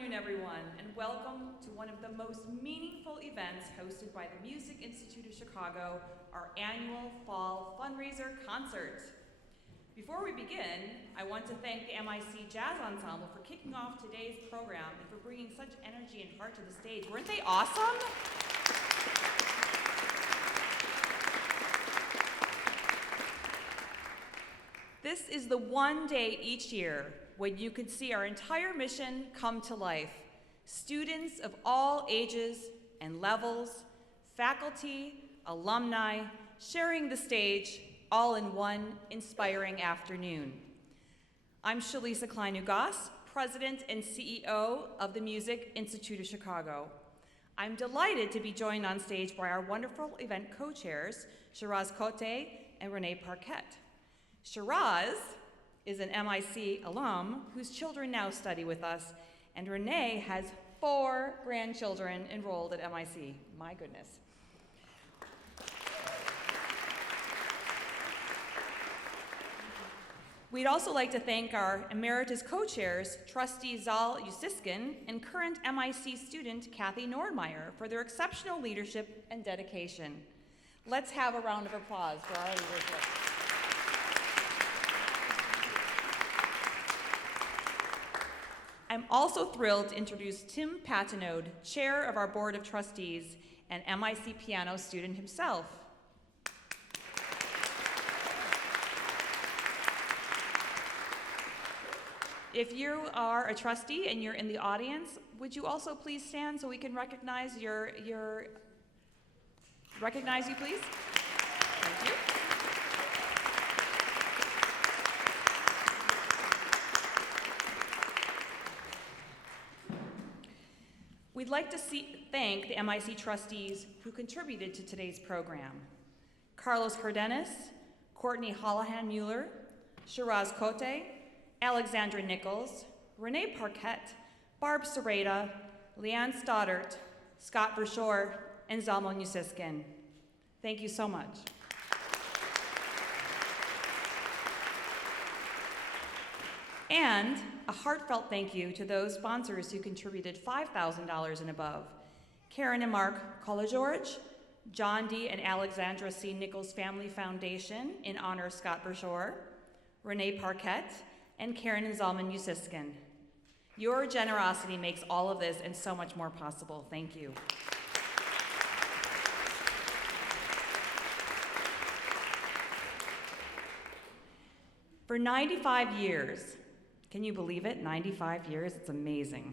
afternoon, everyone, and welcome to one of the most meaningful events hosted by the Music Institute of Chicago, our annual Fall Fundraiser Concert. Before we begin, I want to thank the MIC Jazz Ensemble for kicking off today's program and for bringing such energy and heart to the stage. Weren't they awesome? This is the one day each year when you can see our entire mission come to life. Students of all ages and levels, faculty, alumni, sharing the stage all in one inspiring afternoon. I'm Shalisa Klein-Ugas, President and CEO of the Music Institute of Chicago. I'm delighted to be joined on stage by our wonderful event co-chairs, Shiraz Cote and Renee Parquette. Shiraz is an MIC alum whose children now study with us, and Renee has 4 grandchildren enrolled at MIC. My goodness. We'd also like to thank our emeritus co-chairs, Trustee Zal Yusiskin and current MIC student Kathy Nordmeyer for their exceptional leadership and dedication. Let's have a round of applause for our leadership. I'm also thrilled to introduce Tim Patinode, Chair of our Board of Trustees and MIC piano student himself. If you are a trustee and you're in the audience, would you also please stand so we can recognize recognize you, please? Thank you. We'd like to thank the MIC trustees who contributed to today's program. Carlos Cardenas, Courtney Hollahan-Mueller, Shiraz Cote, Alexandra Nichols, Renee Parquette, Barb Sereda, Leanne Stoddart, Scott Verschoor, and Zalmo Nusiskin. Thank you so much. And a heartfelt thank you to those sponsors who contributed $5,000 and above. Karen and Mark Colajorge, John D. and Alexandra C. Nichols Family Foundation in honor of Scott Verschoor, Renee Parquette, and Karen and Zalman Yusiskin. Your generosity makes all of this and so much more possible. Thank you. For 95 years, can you believe it? 95 years, it's amazing.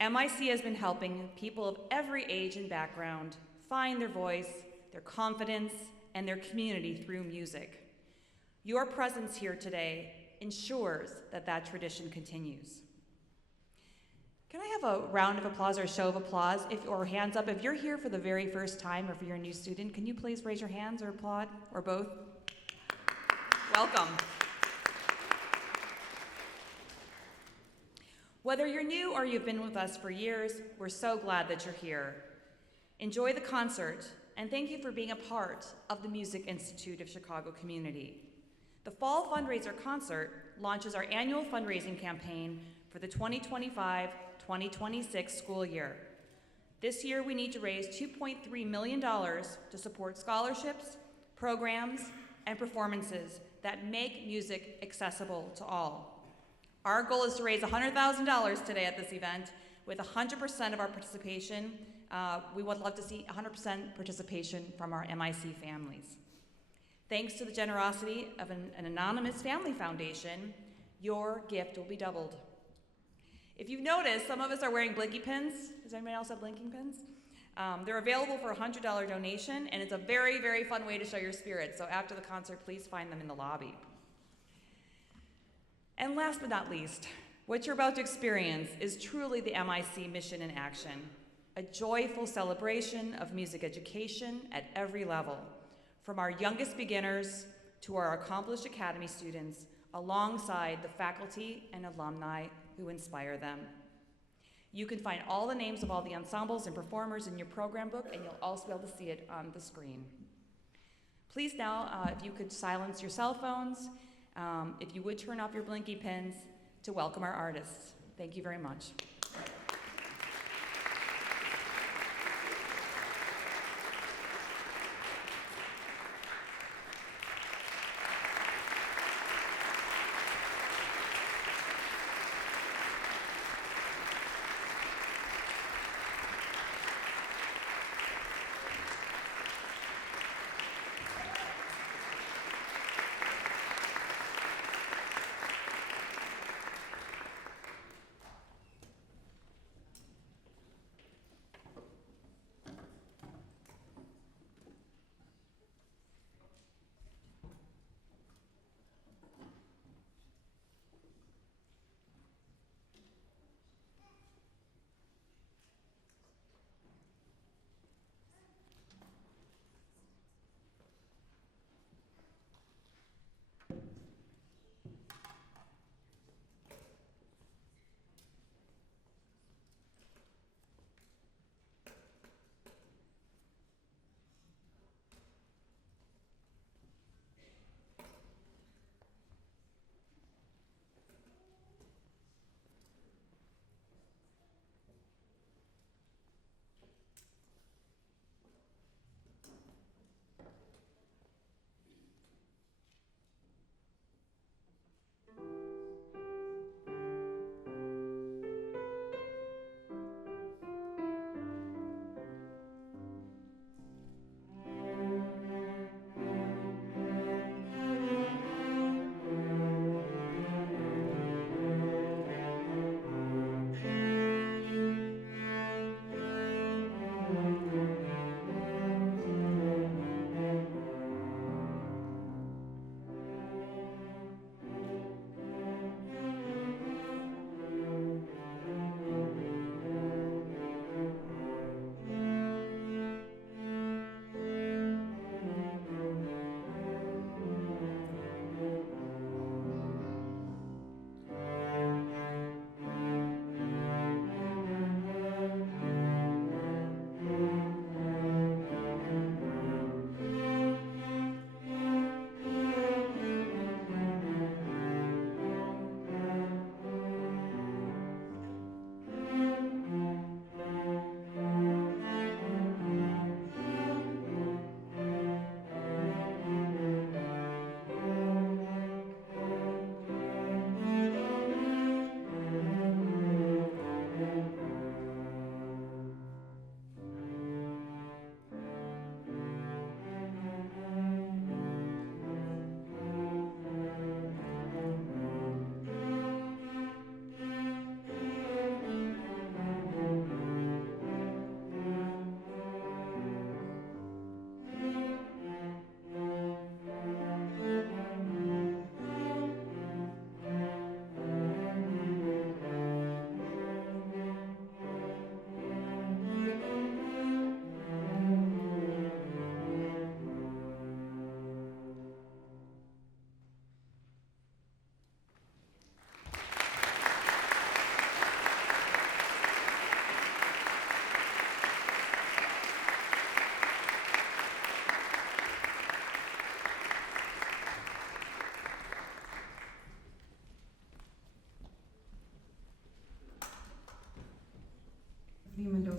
MIC has been helping people of every age and background find their voice, their confidence, and their community through music. Your presence here today ensures that that tradition continues. Can I have a round of applause or a show of applause or hands up? If you're here for the very first time or if you're a new student, can you please raise your hands or applaud or both? Welcome. Whether you're new or you've been with us for years, we're so glad that you're here. Enjoy the concert, and thank you for being a part of the Music Institute of Chicago community. The Fall Fundraiser Concert launches our annual fundraising campaign for the 2025-2026 school year. This year, we need to raise $2.3 million to support scholarships, programs, and performances that make music accessible to all. Our goal is to raise $100,000 today at this event with 100% of our participation. We would love to see 100% participation from our MIC families. Thanks to the generosity of an anonymous family foundation, your gift will be doubled. If you've noticed, some of us are wearing blinky pins. Does anybody else have blinking pins? They're available for a $100 donation, and it's a very, very fun way to show your spirit. So after the concert, please find them in the lobby. And last but not least, what you're about to experience is truly the MIC mission in action, a joyful celebration of music education at every level, from our youngest beginners to our accomplished academy students, alongside the faculty and alumni who inspire them. You can find all the names of all the ensembles and performers in your program book, and you'll also be able to see it on the screen. Please now, if you could silence your cell phones, if you would turn off your blinky pins to welcome our artists. Thank you very much.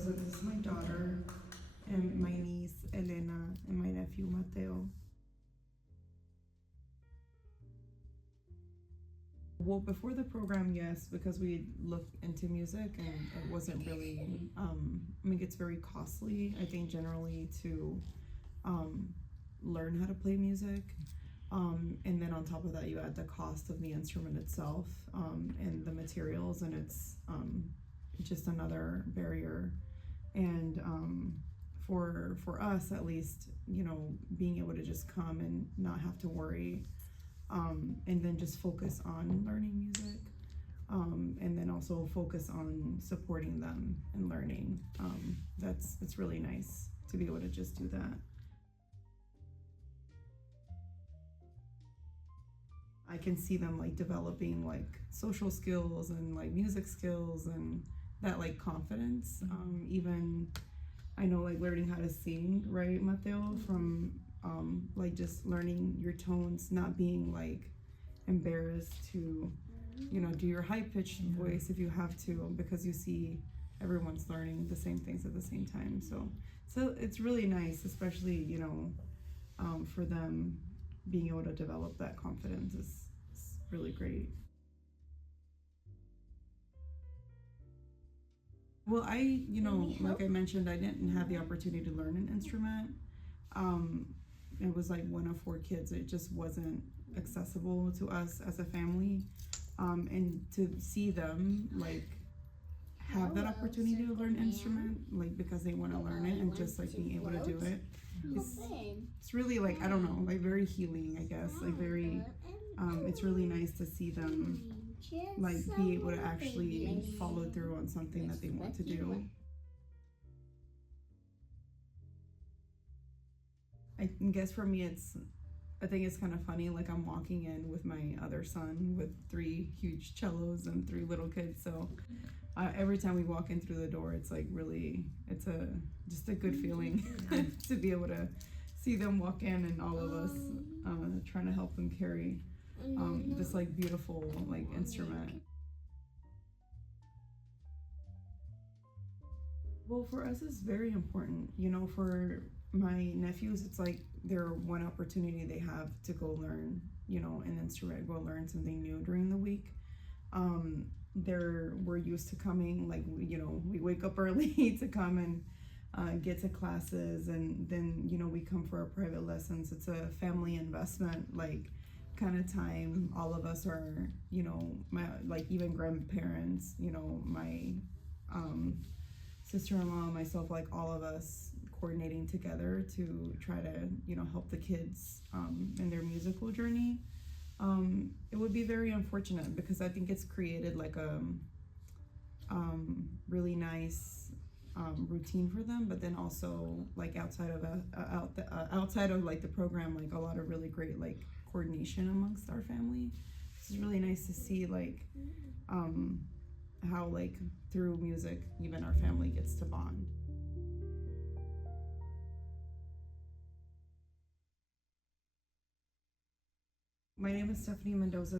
Mendoza. This is my daughter, and my niece Elena, and my nephew Mateo. Well, before the program, yes, because we looked into music and it wasn't really, I mean, it's very costly, I think, generally to um, learn how to play music. And then on top of that, you add the cost of the instrument itself and the materials, and it's just another barrier. And for us, at least, being able to just come and not have to worry, and then just focus on learning music, and then also focus on supporting them and learning. It's really nice to be able to just do that. I can see them like developing like social skills and like music skills and that like confidence. Even I know like learning how to sing, right, Mateo, from like just learning your tones, not being like embarrassed to, do your high pitched voice if you have to, because you see everyone's learning the same things at the same time. So it's really nice, especially, for them being able to develop that confidence is really great. Well, like I mentioned, I didn't have the opportunity to learn an instrument. Um, it was like one of four kids. It just wasn't accessible to us as a family. And to see them like have that opportunity to learn an instrument, like because they want to learn it and just like being able to do it, it's really like, I don't know, like very healing, I guess. Like very, it's really nice to see them like be able to actually follow through on something that they want to do. I guess for me, I think it's kind of funny. Like I'm walking in with my other son with three huge cellos and three little kids. So every time we walk in through the door, it's like really, it's just a good feeling to be able to see them walk in and all of us trying to help them carry this like beautiful like instrument. Well, for us, it's very important. For my nephews, it's like their one opportunity they have to go learn, an instrument, go learn something new during the week. We're used to coming, like, we wake up early to come and get to classes, and then, we come for our private lessons. It's a family investment, like, kind of time. All of us are, my, like, even grandparents, my sister-in-law, myself, like all of us coordinating together to try to, help the kids in their musical journey. It would be very unfortunate because I think it's created like a really nice routine for them, but then also like outside of like the program, like a lot of really great like coordination amongst our family. It's really nice to see like how like through music even our family gets to bond. My name is Stephanie Mendoza.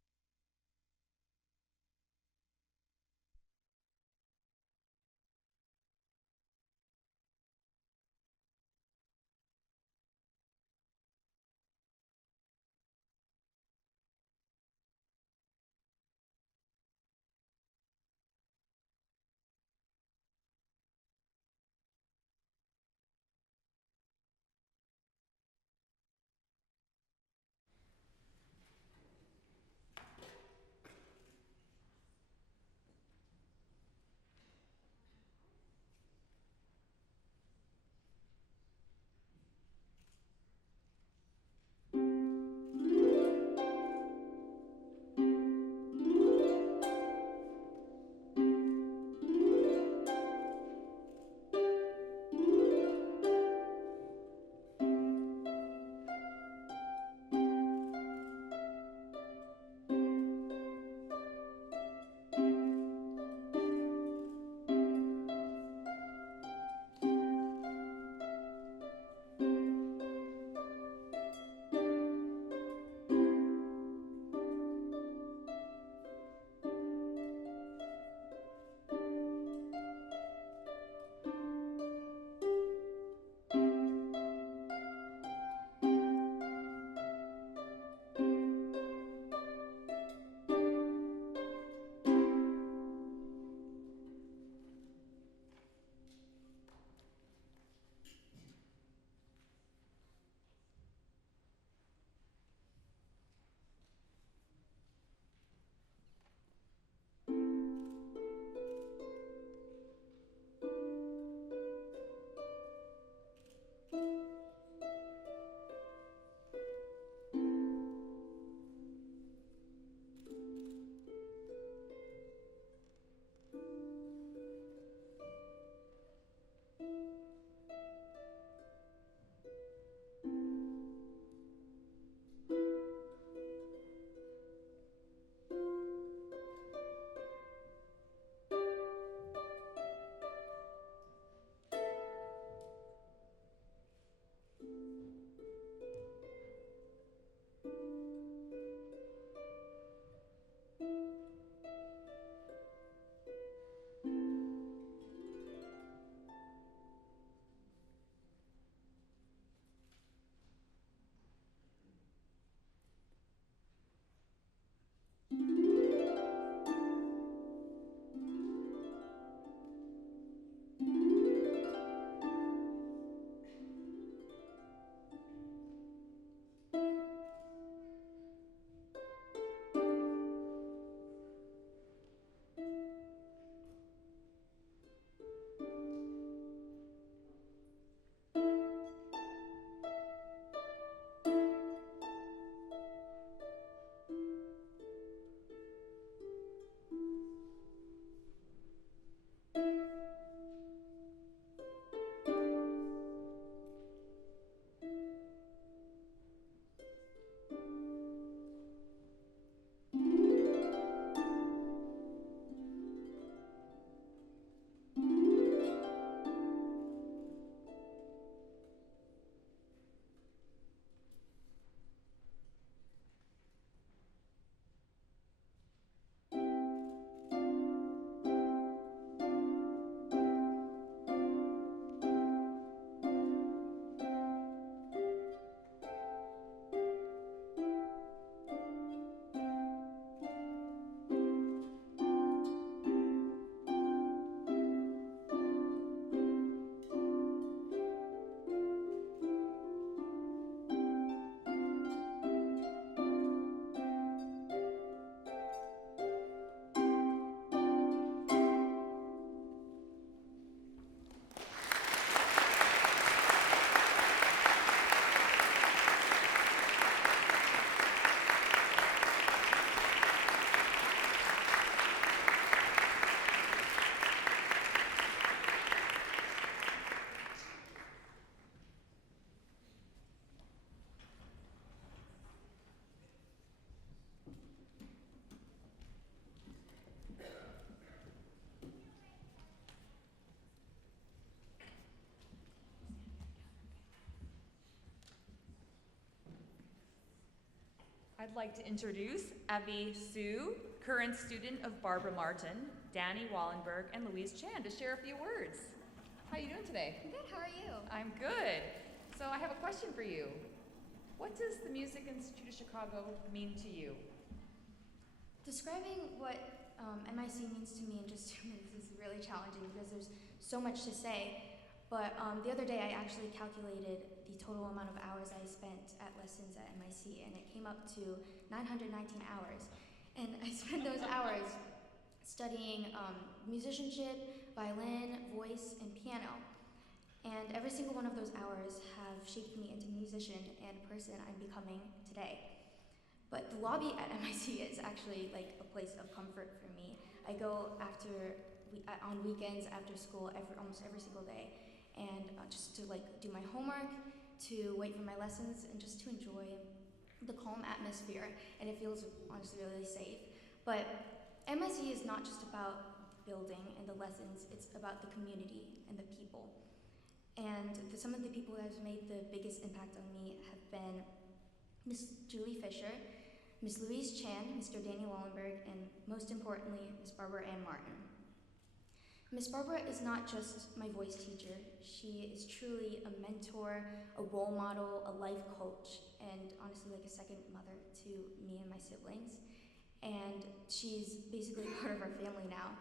I'd like to introduce Abby Sue, current student of Barbara Martin, Danny Wallenberg, and Louise Chan to share a few words. How are you doing today? I'm good, how are you? I'm good. So I have a question for you. What does the Music Institute of Chicago mean to you? Describing what MIC means to me in just 2 minutes is really challenging because there's so much to say. But the other day I actually calculated the total amount of hours I spent at lessons at MIC, and it came up to 919 hours. And I spent those hours studying musicianship, violin, voice, and piano. And every single one of those hours have shaped me into the musician and person I'm becoming today. But the lobby at MIC is actually like a place of comfort for me. I go on weekends after school almost every single day, and just to like do my homework, to wait for my lessons, and just to enjoy the calm atmosphere. And it feels honestly really safe. But MIC is not just about building and the lessons, it's about the community and the people. And some of the people that have made the biggest impact on me have been Miss Julie Fisher, Miss Louise Chan, Mr. Danny Wallenberg, and most importantly, Miss Barbara Ann Martin. Miss Barbara is not just my voice teacher. She is truly a mentor, a role model, a life coach, and honestly like a second mother to me and my siblings. And she's basically part of our family now.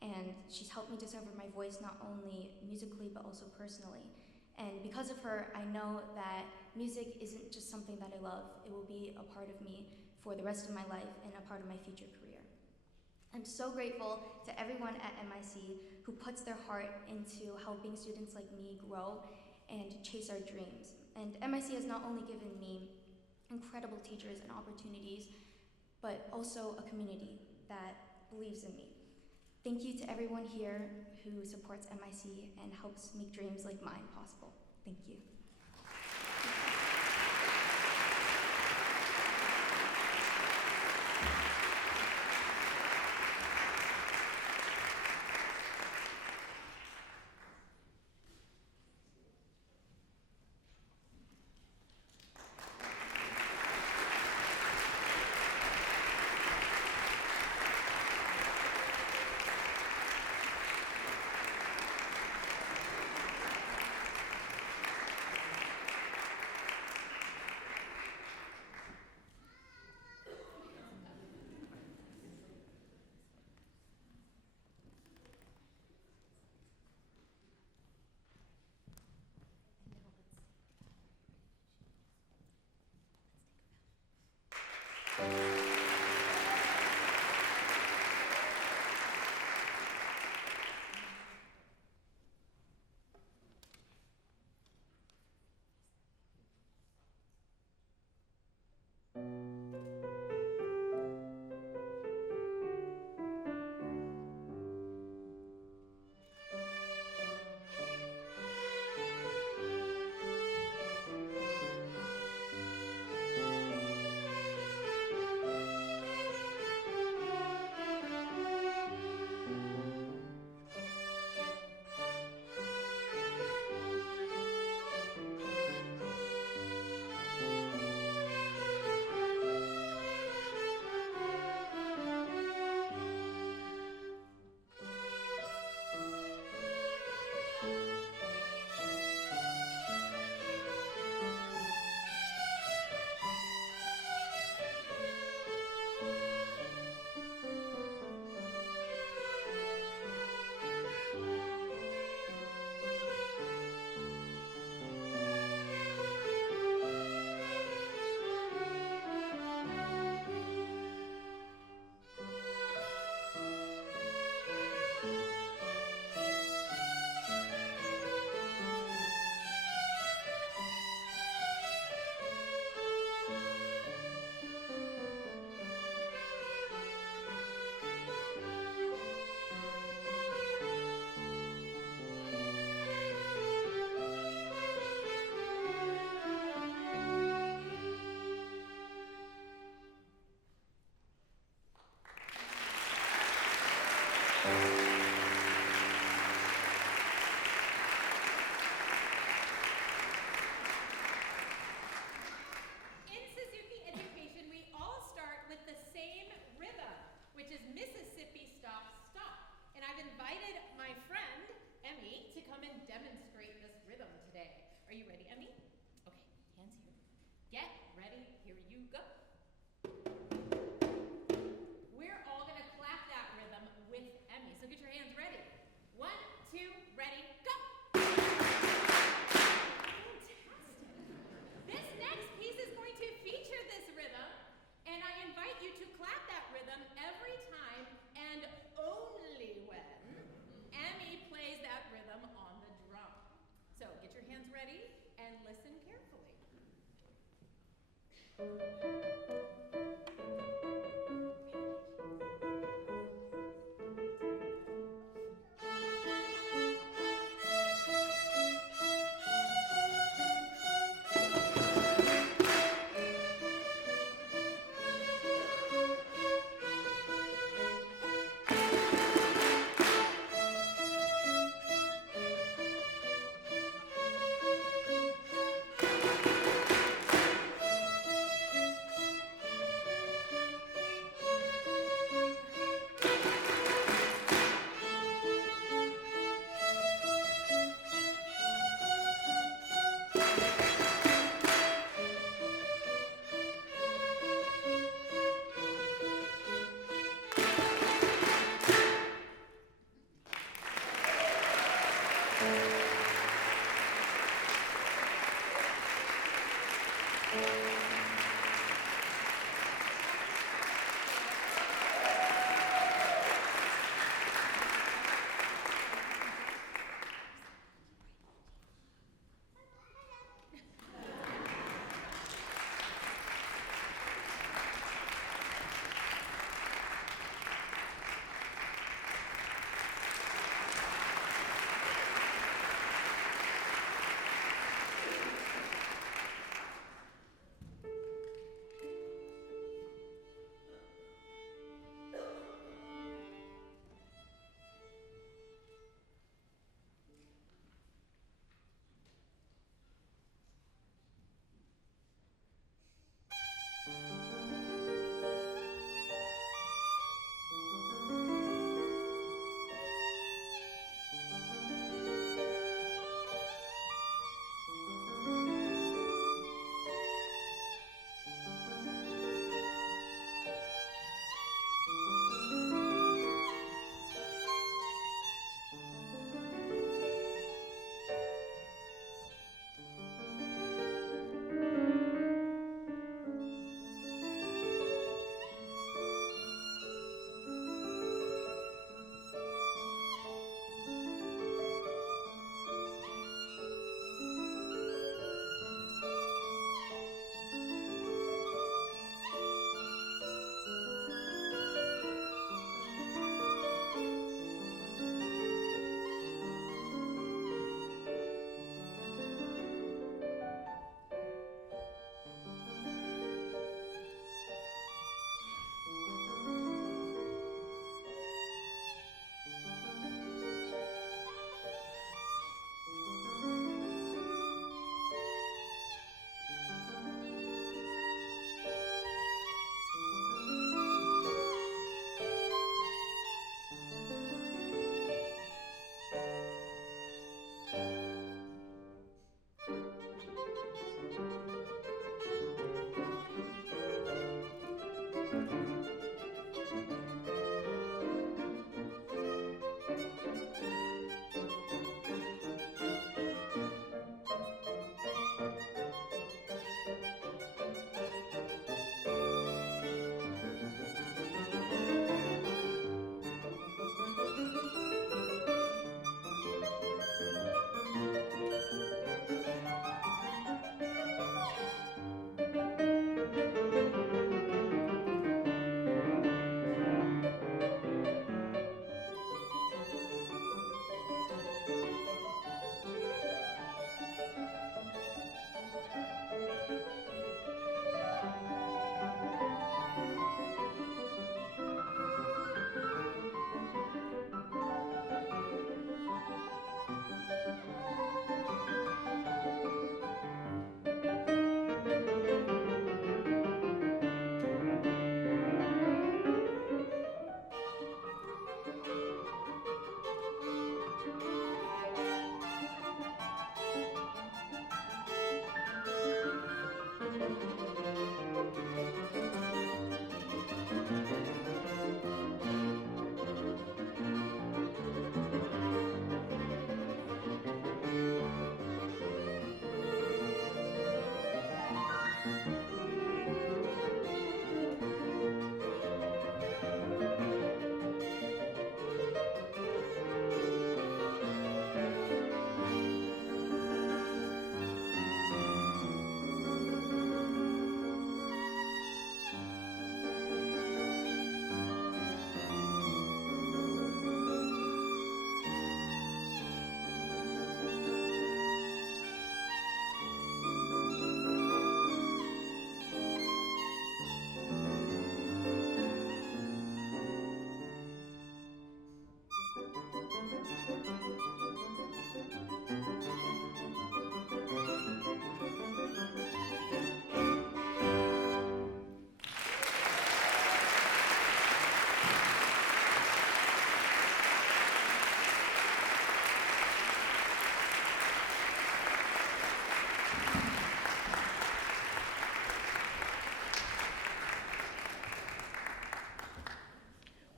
And she's helped me discover my voice not only musically but also personally. And because of her, I know that music isn't just something that I love. It will be a part of me for the rest of my life and a part of my future career. I'm so grateful to everyone at MIC who puts their heart into helping students like me grow and chase our dreams. And MIC has not only given me incredible teachers and opportunities, but also a community that believes in me. Thank you to everyone here who supports MIC and helps make dreams like mine possible. Thank you.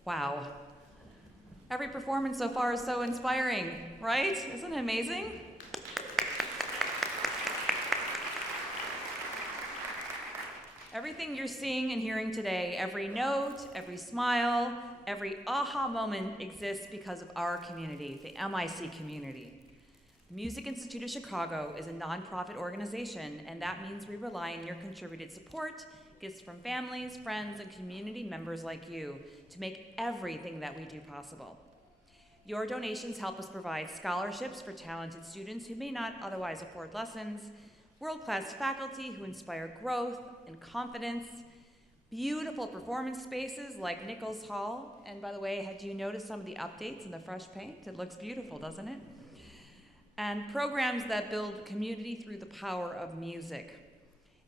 Wow. Every performance so far is so inspiring, right? Isn't it amazing? Everything you're seeing and hearing today, every note, every smile, every aha moment exists because of our community, the MIC community. The Music Institute of Chicago is a nonprofit organization, and that means we rely on your contributed support, gifts from families, friends, and community members like you to make everything that we do possible. Your donations help us provide scholarships for talented students who may not otherwise afford lessons, world-class faculty who inspire growth and confidence, beautiful performance spaces like Nichols Hall. And by the way, do you notice some of the updates in the fresh paint? It looks beautiful, doesn't it? And programs that build community through the power of music.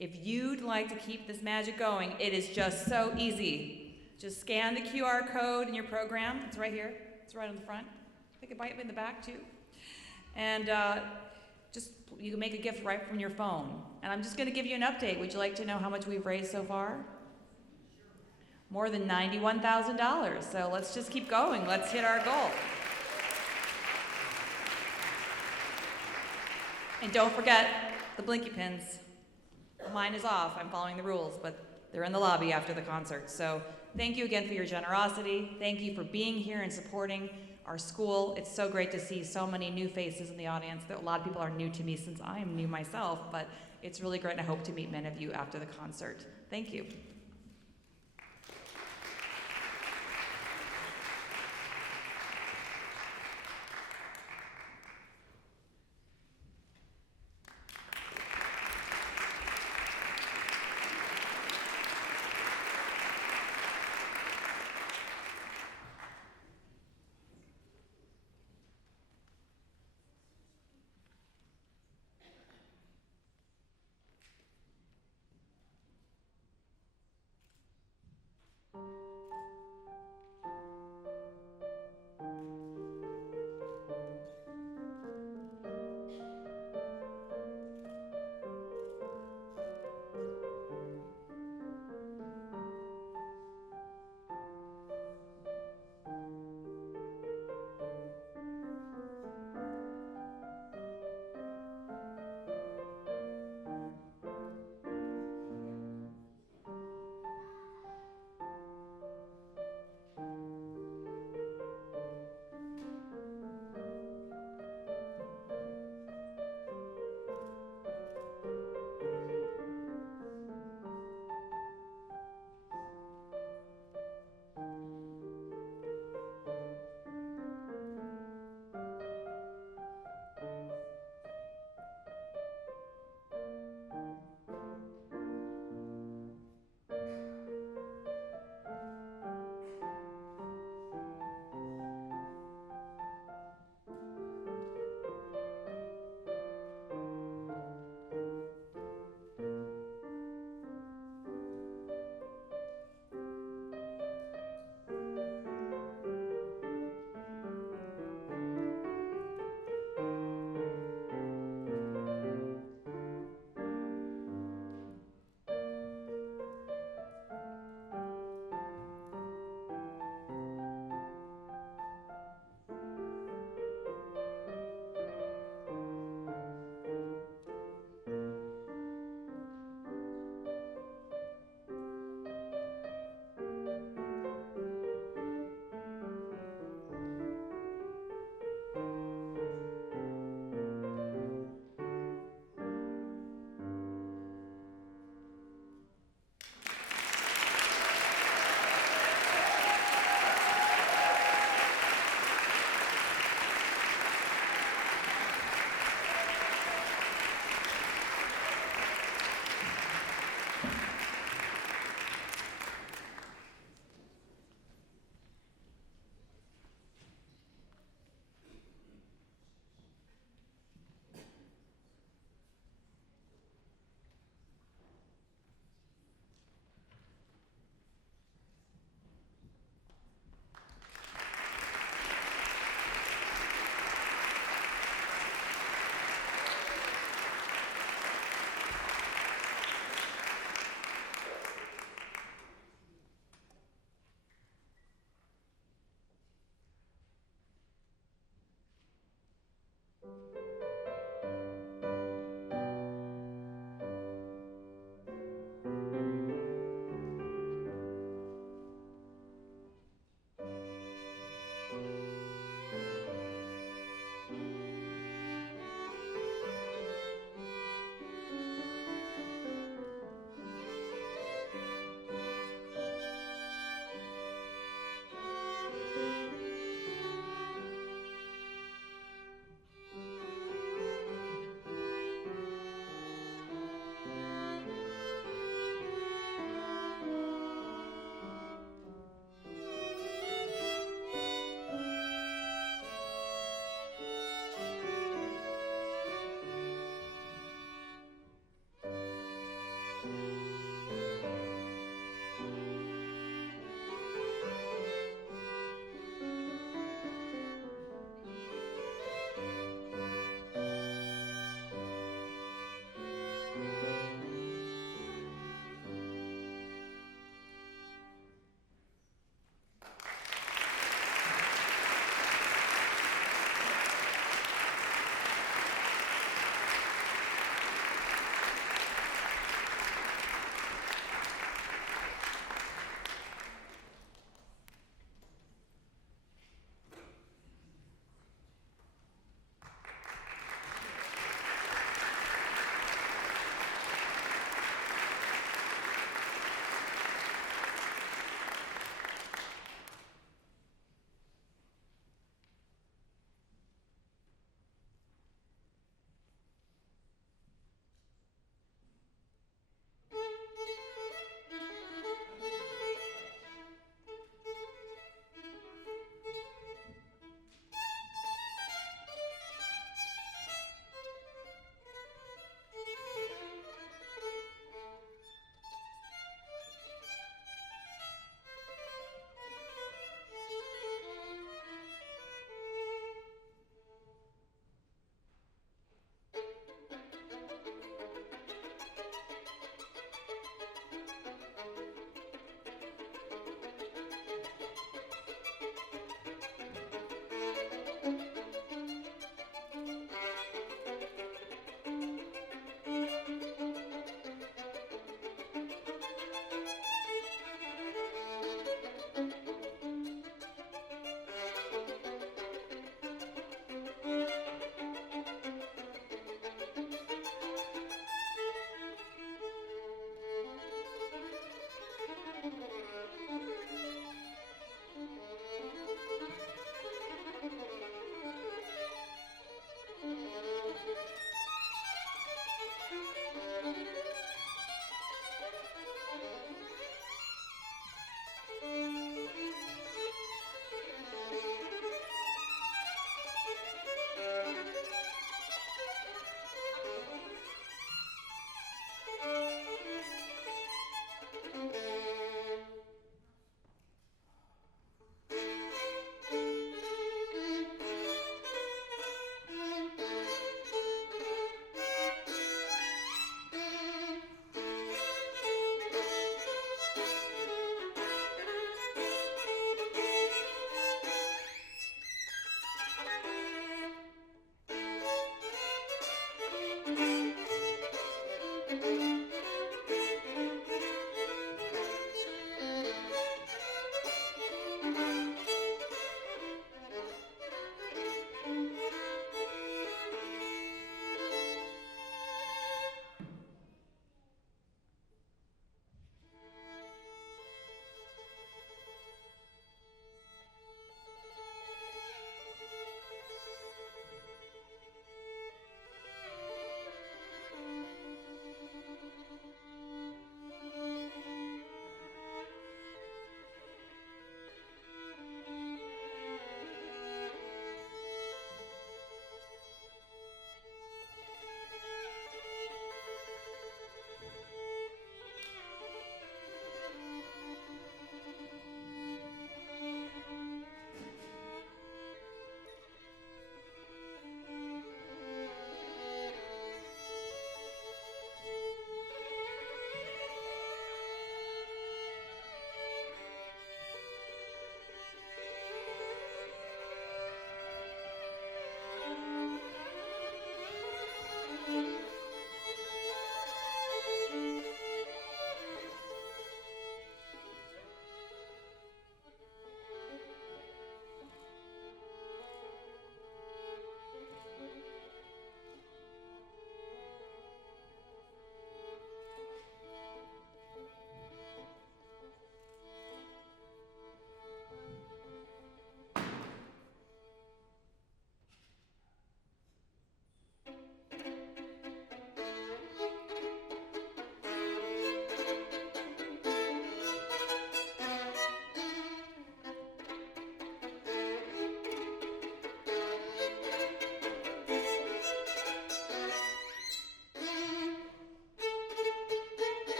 If you'd like to keep this magic going, it is just so easy. Just scan the QR code in your program. It's right here. It's right on the front. I think it might be in the back too. And you can make a gift right from your phone. And I'm just going to give you an update. Would you like to know how much we've raised so far? More than $91,000. So let's just keep going. Let's hit our goal. And don't forget the blinky pins. Mine is off. I'm following the rules, but they're in the lobby after the concert. So thank you again for your generosity. Thank you for being here and supporting our school. It's so great to see so many new faces in the audience. A lot of people are new to me since I am new myself, but it's really great, and I hope to meet many of you after the concert. Thank you.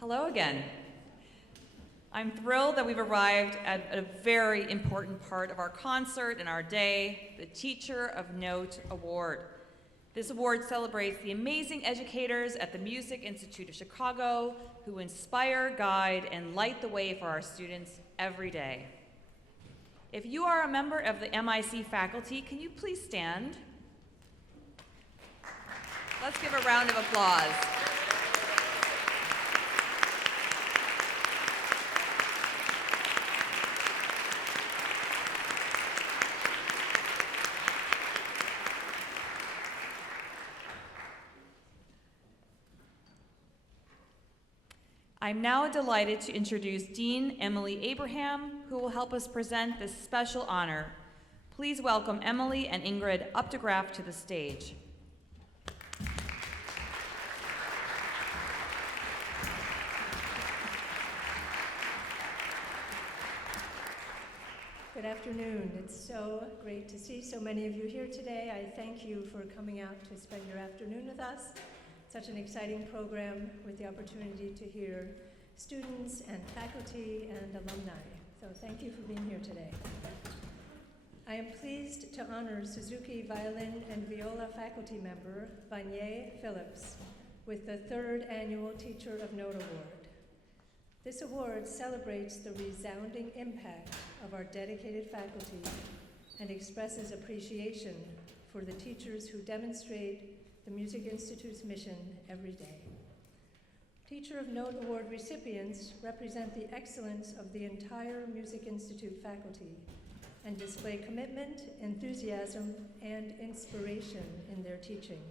Hello again. I'm thrilled that we've arrived at a very important part of our concert and our day, the Teacher of Note Award. This award celebrates the amazing educators at the Music Institute of Chicago who inspire, guide, and light the way for our students every day. If you are a member of the MIC faculty, can you please stand? Let's give a round of applause. I'm now delighted to introduce Dean Emily Abraham, who will help us present this special honor. Please welcome Emily and Ingrid Updegraff to the stage. Good afternoon. It's so great to see so many of you here today. I thank you for coming out to spend your afternoon with us. Such an exciting program with the opportunity to hear students and faculty and alumni. So thank you for being here today. I am pleased to honor Suzuki violin and viola faculty member Vannia Phillips with the 3rd Annual Teacher of Note Award. This award celebrates the resounding impact of our dedicated faculty and expresses appreciation for the teachers who demonstrate the Music Institute's mission every day. Teacher of Note Award recipients represent the excellence of the entire Music Institute faculty and display commitment, enthusiasm, and inspiration in their teaching.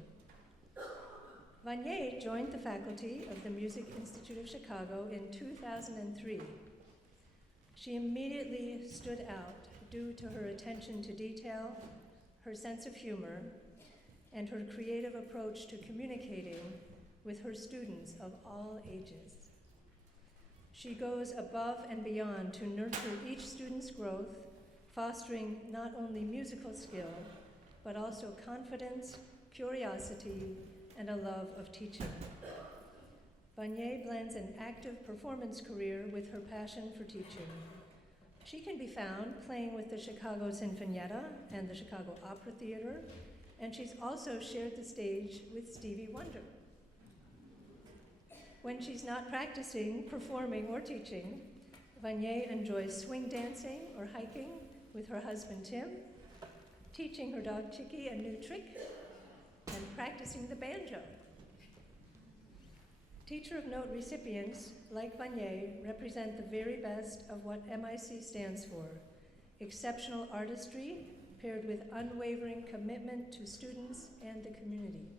Vannia joined the faculty of the Music Institute of Chicago in 2003. She immediately stood out due to her attention to detail, her sense of humor, and her creative approach to communicating with her students of all ages. She goes above and beyond to nurture each student's growth, fostering not only musical skill, but also confidence, curiosity, and a love of teaching. Vannia blends an active performance career with her passion for teaching. She can be found playing with the Chicago Sinfonietta and the Chicago Opera Theater, and she's also shared the stage with Stevie Wonder. When she's not practicing, performing, or teaching, Vannia enjoys swing dancing or hiking with her husband Tim, teaching her dog Chicky a new trick, and practicing the banjo. Teacher of Note recipients, like Vannia, represent the very best of what MIC stands for: exceptional artistry, paired with unwavering commitment to students and the community.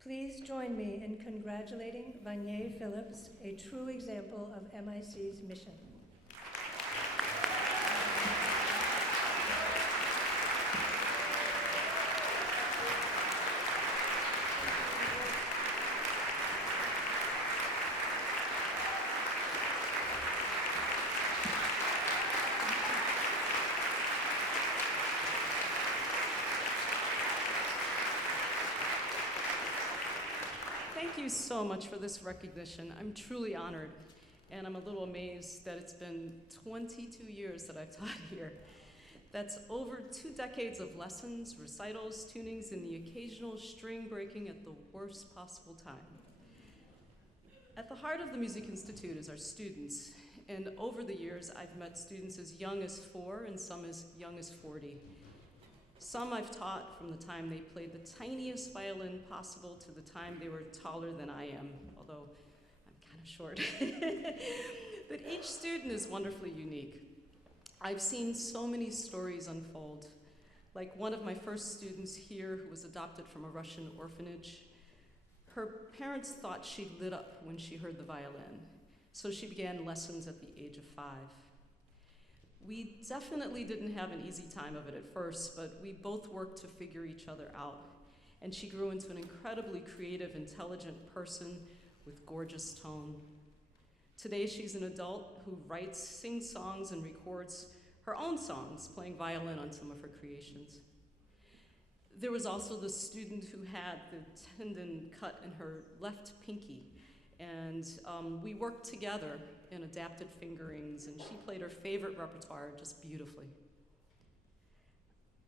Please join me in congratulating Vannia Phillips, a true example of MIC's mission. Thank you so much for this recognition. I'm truly honored, and I'm a little amazed that it's been 22 years that I've taught here. That's over 2 decades of lessons, recitals, tunings, and the occasional string breaking at the worst possible time. At the heart of the Music Institute is our students, and over the years I've met students as young as 4 and some as young as 40. Some I've taught from the time they played the tiniest violin possible to the time they were taller than I am, although I'm kind of short. But each student is wonderfully unique. I've seen so many stories unfold, like one of my first students here who was adopted from a Russian orphanage. Her parents thought she lit up when she heard the violin, so she began lessons at the age of 5. We definitely didn't have an easy time of it at first, but we both worked to figure each other out. And she grew into an incredibly creative, intelligent person with gorgeous tone. Today, she's an adult who writes, sings songs, and records her own songs, playing violin on some of her creations. There was also the student who had the tendon cut in her left pinky, And we worked together in adapted fingerings, and she played her favorite repertoire just beautifully.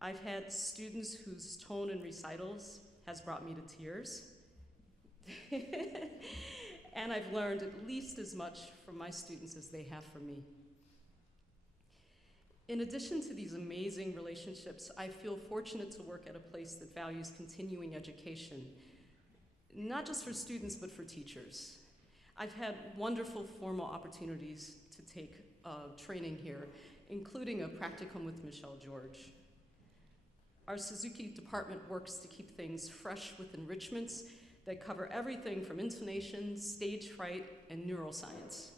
I've had students whose tone in recitals has brought me to tears. And I've learned at least as much from my students as they have from me. In addition to these amazing relationships, I feel fortunate to work at a place that values continuing education, not just for students, but for teachers. I've had wonderful formal opportunities to take training here, including a practicum with Michelle George. Our Suzuki department works to keep things fresh with enrichments that cover everything from intonation, stage fright, and neuroscience.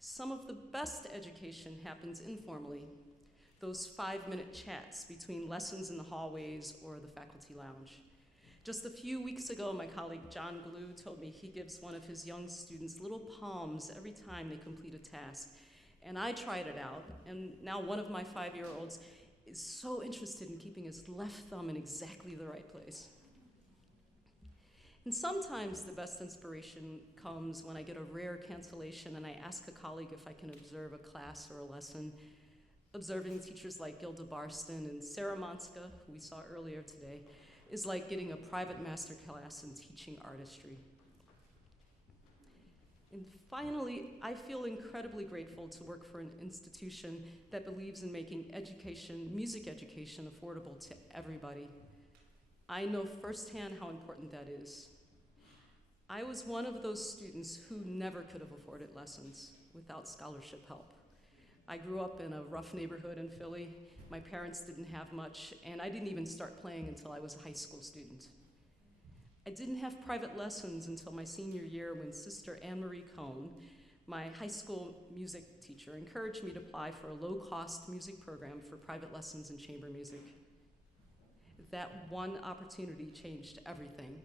Some of the best education happens informally, those 5-minute chats between lessons in the hallways or the faculty lounge. Just a few weeks ago, my colleague John Glue told me he gives one of his young students little palms every time they complete a task. And I tried it out, and now one of my 5-year-olds is so interested in keeping his left thumb in exactly the right place. And sometimes the best inspiration comes when I get a rare cancellation and I ask a colleague if I can observe a class or a lesson. Observing teachers like Gilda Barston and Sarah Monska, who we saw earlier today, is like getting a private master class in teaching artistry. And finally, I feel incredibly grateful to work for an institution that believes in making education, music education, affordable to everybody. I know firsthand how important that is. I was one of those students who never could have afforded lessons without scholarship help. I grew up in a rough neighborhood in Philly. My parents didn't have much, and I didn't even start playing until I was a high school student. I didn't have private lessons until my senior year when Sister Anne-Marie Cohn, my high school music teacher, encouraged me to apply for a low-cost music program for private lessons in chamber music. That one opportunity changed everything.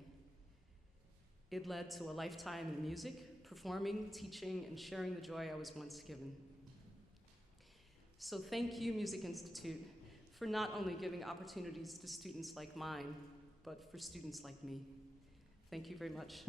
It led to a lifetime in music, performing, teaching, and sharing the joy I was once given. So thank you, Music Institute, for not only giving opportunities to students like mine, but for students like me. Thank you very much.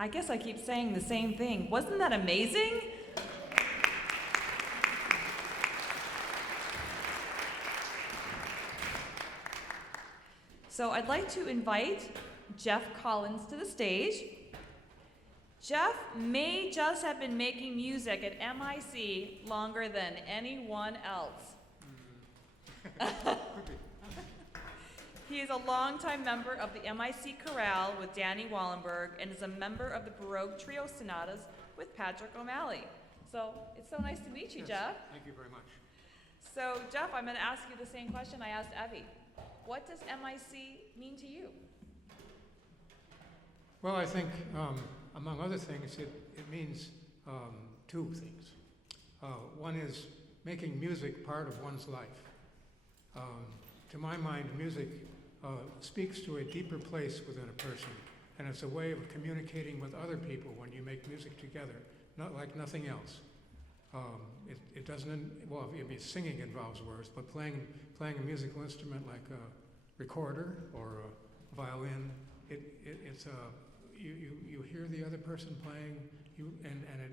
I guess I keep saying the same thing. Wasn't that amazing? So I'd like to invite Jeff Collins to the stage. Jeff may just have been making music at MIC longer than anyone else. He is a longtime member of the MIC Chorale with Danny Wallenberg and is a member of the Baroque Trio Sonatas with Patrick O'Malley. So it's so nice to meet you, Jeff. Thank you very much. So Jeff, I'm going to ask you the same question I asked Evie. What does MIC mean to you? Well, I think, among other things, it means two things. One is making music part of one's life. To my mind, music speaks to a deeper place within a person, and it's a way of communicating with other people when you make music together, not like nothing else. It doesn't, well, I mean, singing involves words, but playing a musical instrument like a recorder or a violin, it's you hear the other person playing, and it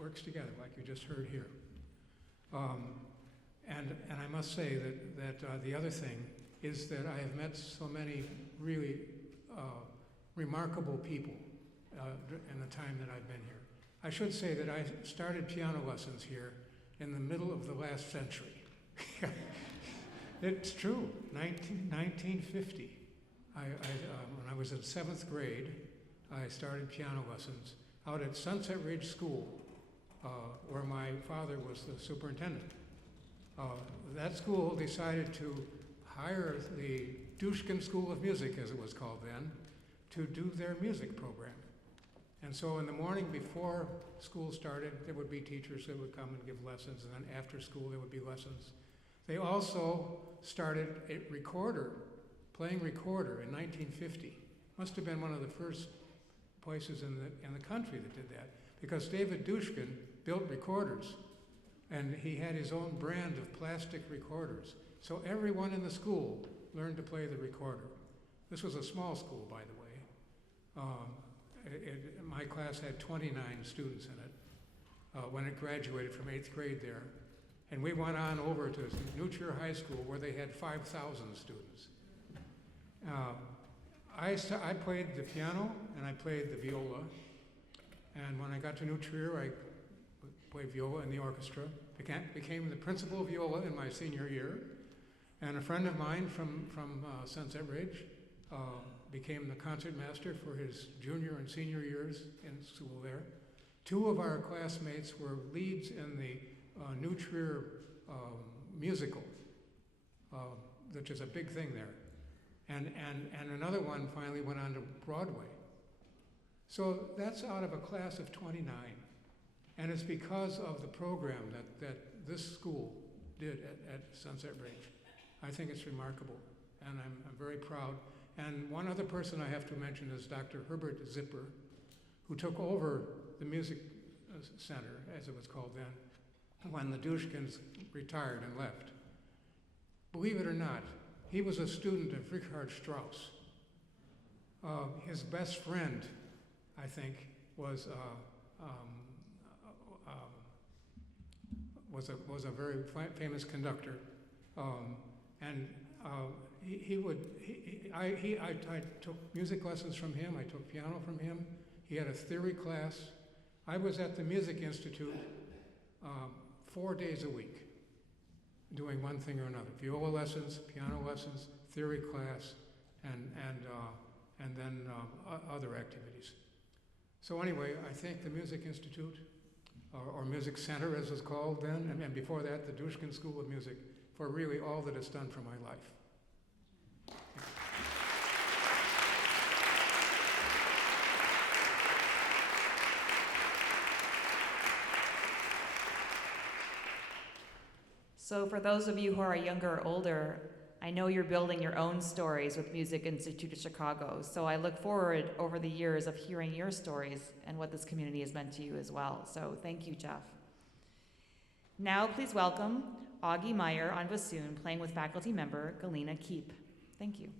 works together like you just heard here. And I must say that the other thing is that I have met so many really remarkable people in the time that I've been here. I should say that I started piano lessons here in the middle of the last century. It's true, 1950. When I was in 7th grade, I started piano lessons out at Sunset Ridge School, where my father was the superintendent. That school decided to hire the Dushkin School of Music, as it was called then, to do their music program. And so in the morning before school started, there would be teachers that would come and give lessons, and then after school there would be lessons. They also started a playing recorder in 1950. Must have been one of the first places in the country that did that, because David Dushkin built recorders, and he had his own brand of plastic recorders. So everyone in the school learned to play the recorder. This was a small school, by the way. My class had 29 students in it when it graduated from 8th grade there. And we went on over to New Trier High School, where they had 5,000 students. I played the piano and I played the viola. And when I got to New Trier, I played viola in the orchestra. Became the principal viola in my senior year. And a friend of mine from Sunset Ridge became the concertmaster for his junior and senior years in school there. Two of our classmates were leads in the New Trier musical, which is a big thing there. And another one finally went on to Broadway. So that's out of a class of 29. And it's because of the program that this school did at Sunset Ridge. I think it's remarkable, and I'm very proud. And one other person I have to mention is Dr. Herbert Zipper, who took over the Music Center, as it was called then, when the Dushkins retired and left. Believe it or not, he was a student of Richard Strauss. His best friend, I think, was a very famous conductor, I took music lessons from him. I took piano from him. He had a theory class. I was at the Music Institute 4 days a week, doing one thing or another: viola lessons, piano lessons, theory class, and then other activities. So anyway, I thank the Music Institute, or Music Center as it's called then, and before that, the Dushkin School of Music, for really all that it's done for my life. So for those of you who are younger or older, I know you're building your own stories with Music Institute of Chicago, so I look forward over the years of hearing your stories and what this community has meant to you as well. So thank you, Jeff. Now please welcome Augie Meyer on bassoon, playing with faculty member Galina Keep. Thank you.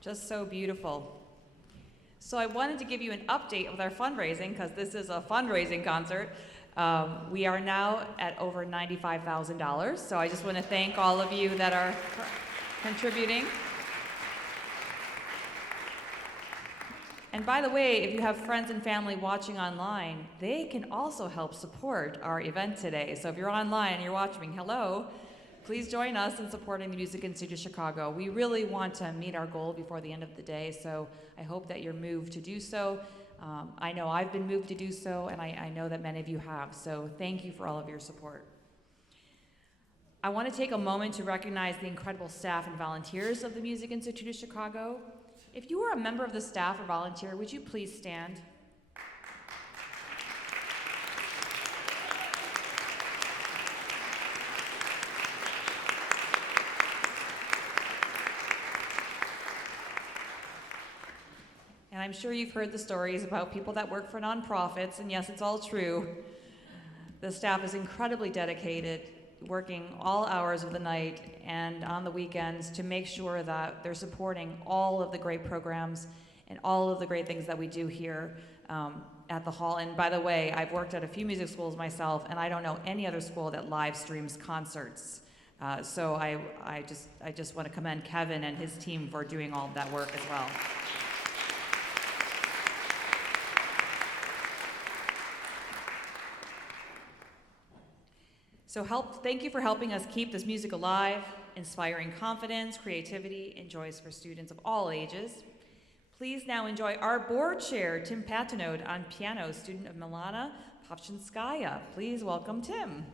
Just so beautiful. So I wanted to give you an update with our fundraising, because this is a fundraising concert. We are now at over $95,000, so I just want to thank all of you that are contributing. And by the way, if you have friends and family watching online, they can also help support our event today. So if you're online and you're watching, hello, please join us in supporting the Music Institute of Chicago. We really want to meet our goal before the end of the day, so I hope that you're moved to do so. I know I've been moved to do so, and I know that many of you have, so thank you for all of your support. I want to take a moment to recognize the incredible staff and volunteers of the Music Institute of Chicago. If you are a member of the staff or volunteer, would you please stand? And I'm sure you've heard the stories about people that work for nonprofits, and yes, it's all true. The staff is incredibly dedicated, working all hours of the night and on the weekends to make sure that they're supporting all of the great programs and all of the great things that we do here at the hall. And by the way, I've worked at a few music schools myself, and I don't know any other school that live streams concerts. So I just want to commend Kevin and his team for doing all of that work as well. So thank you for helping us keep this music alive, inspiring confidence, creativity, and joys for students of all ages. Please now enjoy our board chair, Tim Patinode, on piano, student of Milana Povchinskaya. Please welcome Tim.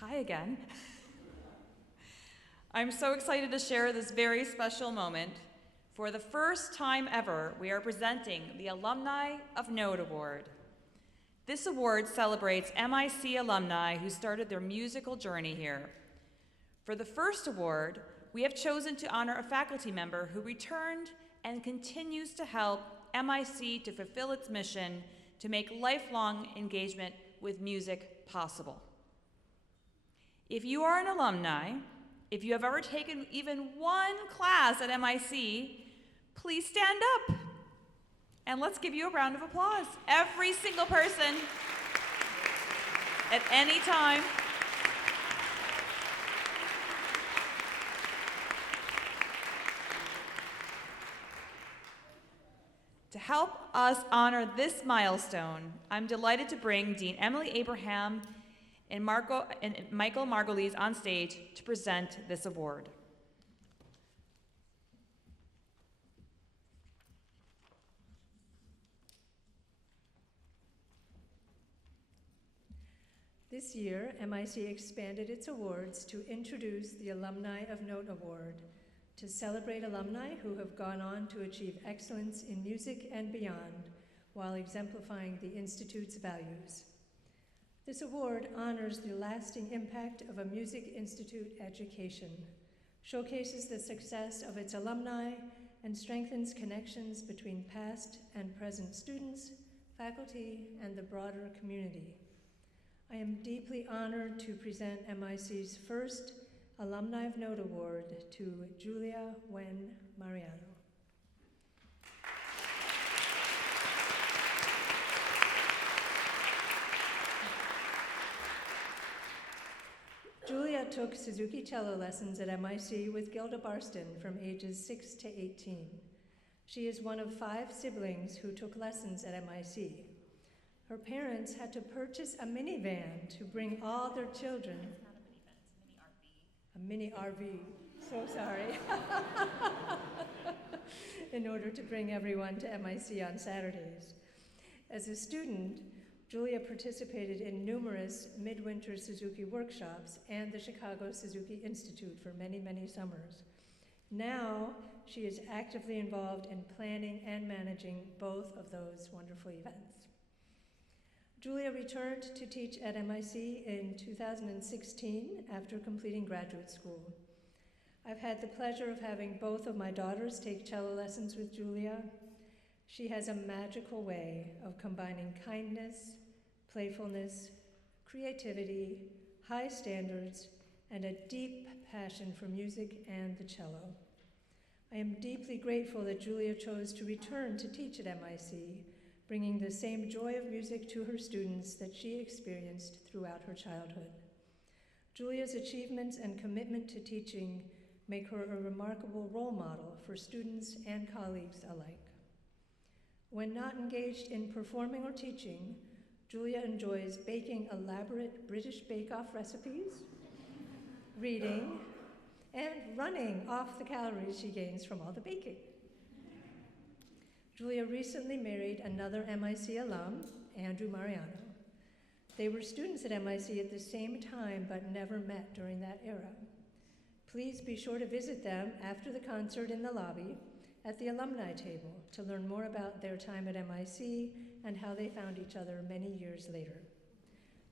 Hi again. I'm so excited to share this very special moment. For the first time ever, we are presenting the Alumni of Note Award. This award celebrates MIC alumni who started their musical journey here. For the first award, we have chosen to honor a faculty member who returned and continues to help MIC to fulfill its mission to make lifelong engagement with music possible. If you are an alumni, if you have ever taken even one class at MIC, please stand up and let's give you a round of applause. Every single person at any time. To help us honor this milestone, I'm delighted to bring Dean Emily Abraham and Michael Margulies on stage to present this award. This year, MIC expanded its awards to introduce the Alumni of Note Award to celebrate alumni who have gone on to achieve excellence in music and beyond while exemplifying the Institute's values. This award honors the lasting impact of a Music Institute education, showcases the success of its alumni, and strengthens connections between past and present students, faculty, and the broader community. I am deeply honored to present MIC's first Alumni of Note Award to Julia Wen Mariano. Julia took Suzuki cello lessons at MIC with Gilda Barston from ages 6 to 18. She is one of 5 siblings who took lessons at MIC. Her parents had to purchase a minivan to bring all their children. It's not a minivan, it's a mini RV. A mini RV, so sorry. In order to bring everyone to MIC on Saturdays. As a student, Julia participated in numerous midwinter Suzuki workshops and the Chicago Suzuki Institute for many, many summers. Now, she is actively involved in planning and managing both of those wonderful events. Julia returned to teach at MIC in 2016 after completing graduate school. I've had the pleasure of having both of my daughters take cello lessons with Julia. She has a magical way of combining kindness, playfulness, creativity, high standards, and a deep passion for music and the cello. I am deeply grateful that Julia chose to return to teach at MIC, bringing the same joy of music to her students that she experienced throughout her childhood. Julia's achievements and commitment to teaching make her a remarkable role model for students and colleagues alike. When not engaged in performing or teaching, Julia enjoys baking elaborate British bake-off recipes, reading, and running off the calories she gains from all the baking. Julia recently married another MIC alum, Andrew Mariano. They were students at MIC at the same time but never met during that era. Please be sure to visit them after the concert in the lobby at the alumni table to learn more about their time at MIC and how they found each other many years later.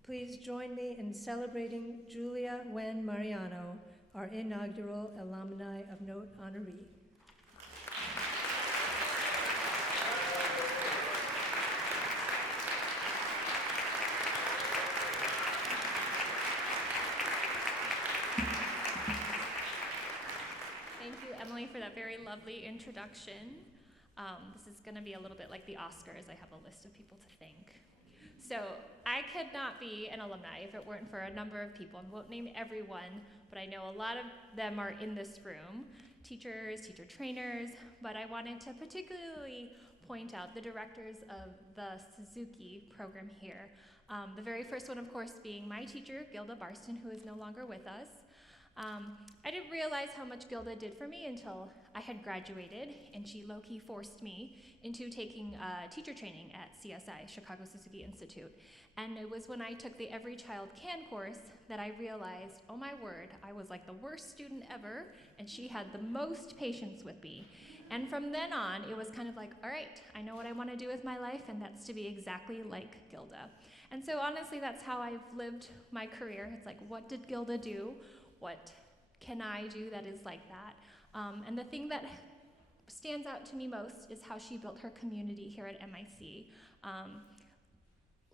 Please join me in celebrating Julia Wen Mariano, our inaugural Alumni of Note honoree. Thank you, Emily, for that very lovely introduction. This is going to be a little bit like the Oscars. I have a list of people to thank. So I could not be an alumni if it weren't for a number of people. I won't name everyone, but I know a lot of them are in this room. Teachers, teacher trainers, but I wanted to particularly point out the directors of the Suzuki program here. The very first one, of course, being my teacher, Gilda Barston, who is no longer with us. I didn't realize how much Gilda did for me until I had graduated, and she low-key forced me into taking teacher training at CSI, Chicago Suzuki Institute. And it was when I took the Every Child Can course that I realized, oh my word, I was like the worst student ever, and she had the most patience with me. And from then on, it was kind of like, all right, I know what I want to do with my life, and that's to be exactly like Gilda. And so honestly, that's how I've lived my career. It's like, what did Gilda do? What can I do that is like that? And the thing that stands out to me most is how she built her community here at MIC.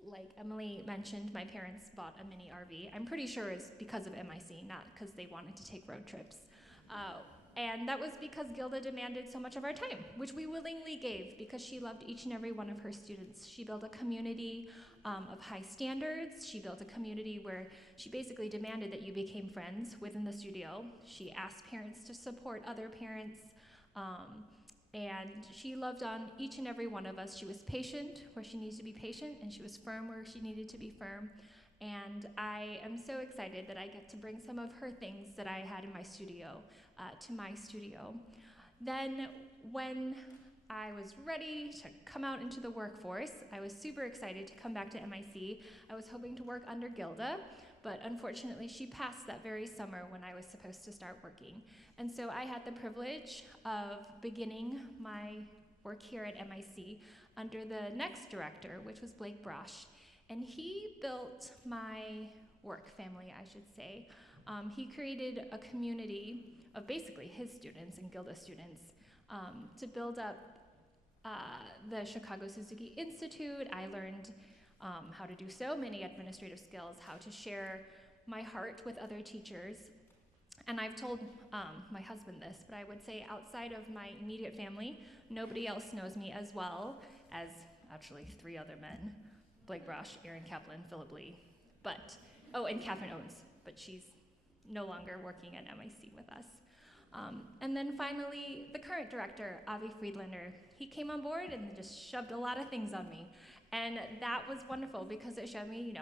Like Emily mentioned, my parents bought a mini RV. I'm pretty sure it's because of MIC, not because they wanted to take road trips. And that was because Gilda demanded so much of our time, which we willingly gave because she loved each and every one of her students. She built a community of high standards. She built a community where she basically demanded that you became friends within the studio. She asked parents to support other parents. And she loved on each and every one of us. She was patient where she needs to be patient, and she was firm where she needed to be firm. And I am so excited that I get to bring some of her things that I had in my studio to my studio. Then when I was ready to come out into the workforce, I was super excited to come back to MIC. I was hoping to work under Gilda, but unfortunately she passed that very summer when I was supposed to start working. And so I had the privilege of beginning my work here at MIC under the next director, which was Blake Brosh. And he built my work family, I should say. He created a community of basically his students and Gilda students to build up the Chicago Suzuki Institute. I learned how to do so many administrative skills, how to share my heart with other teachers. And I've told my husband this, but I would say outside of my immediate family, nobody else knows me as well as actually 3 other men. Blake Brosh, Aaron Kaplan, Philip Lee, and Catherine Owens, but she's no longer working at MIC with us. And then finally, the current director, Avi Friedlander, he came on board and just shoved a lot of things on me. And that was wonderful because it showed me,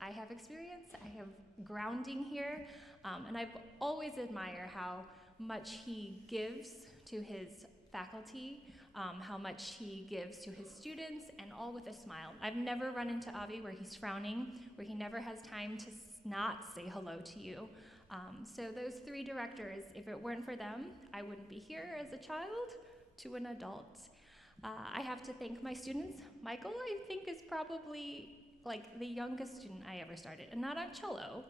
I have experience, I have grounding here, and I've always admired how much he gives to his faculty, how much he gives to his students, and all with a smile. I've never run into Avi where he's frowning, where he never has time to not say hello to you. So those 3 directors, if it weren't for them, I wouldn't be here as a child to an adult. I have to thank my students. Michael, I think, is probably like the youngest student I ever started, and not on cello,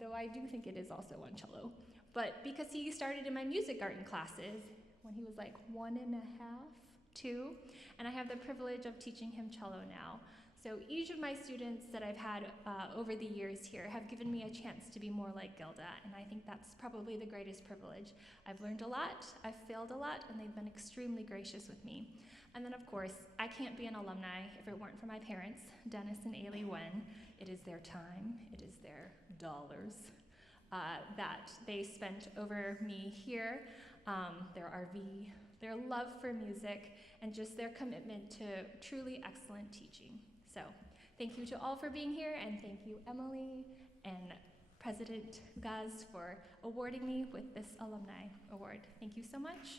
though I do think it is also on cello, but because he started in my Musikgarten classes when he was like 1.5, 2, and I have the privilege of teaching him cello now. So each of my students that I've had over the years here have given me a chance to be more like Gilda, and I think that's probably the greatest privilege. I've learned a lot, I've failed a lot, and they've been extremely gracious with me. And then of course, I can't be an alumni if it weren't for my parents, Dennis and Ailey Wen. It is their time, it is their dollars that they spent over me here, their RV, their love for music, and just their commitment to truly excellent teaching. So thank you to all for being here, and thank you, Emily and President Gaz, for awarding me with this Alumni Award. Thank you so much.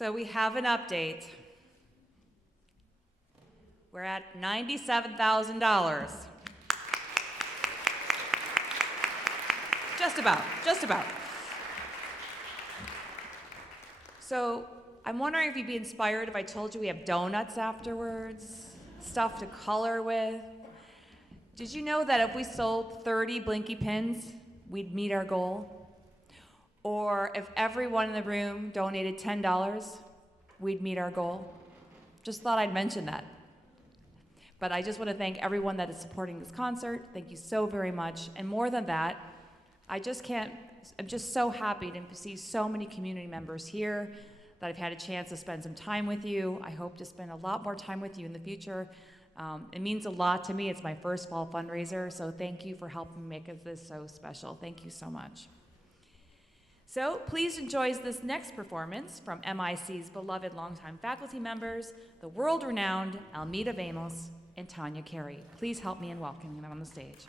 So we have an update. We're at $97,000. Just about, just about. So I'm wondering if you'd be inspired if I told you we have donuts afterwards, stuff to color with. Did you know that if we sold 30 Blinky pins, we'd meet our goal? Or if everyone in the room donated $10, we'd meet our goal? Just thought I'd mention that. But I just want to thank everyone that is supporting this concert. Thank you so very much. And more than that, I'm just so happy to see so many community members here, that I've had a chance to spend some time with you. I hope to spend a lot more time with you in the future. It means a lot to me. It's my first fall fundraiser, so thank you for helping make this so special. Thank you so much. So please enjoy this next performance from MIC's beloved longtime faculty members, the world-renowned Almeda Vamos and Tanya Carey. Please help me in welcoming them on the stage.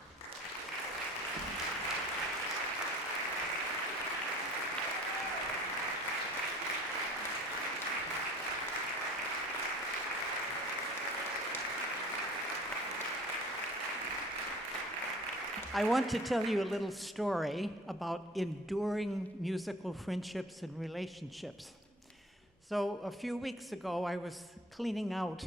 I want to tell you a little story about enduring musical friendships and relationships. So a few weeks ago, I was cleaning out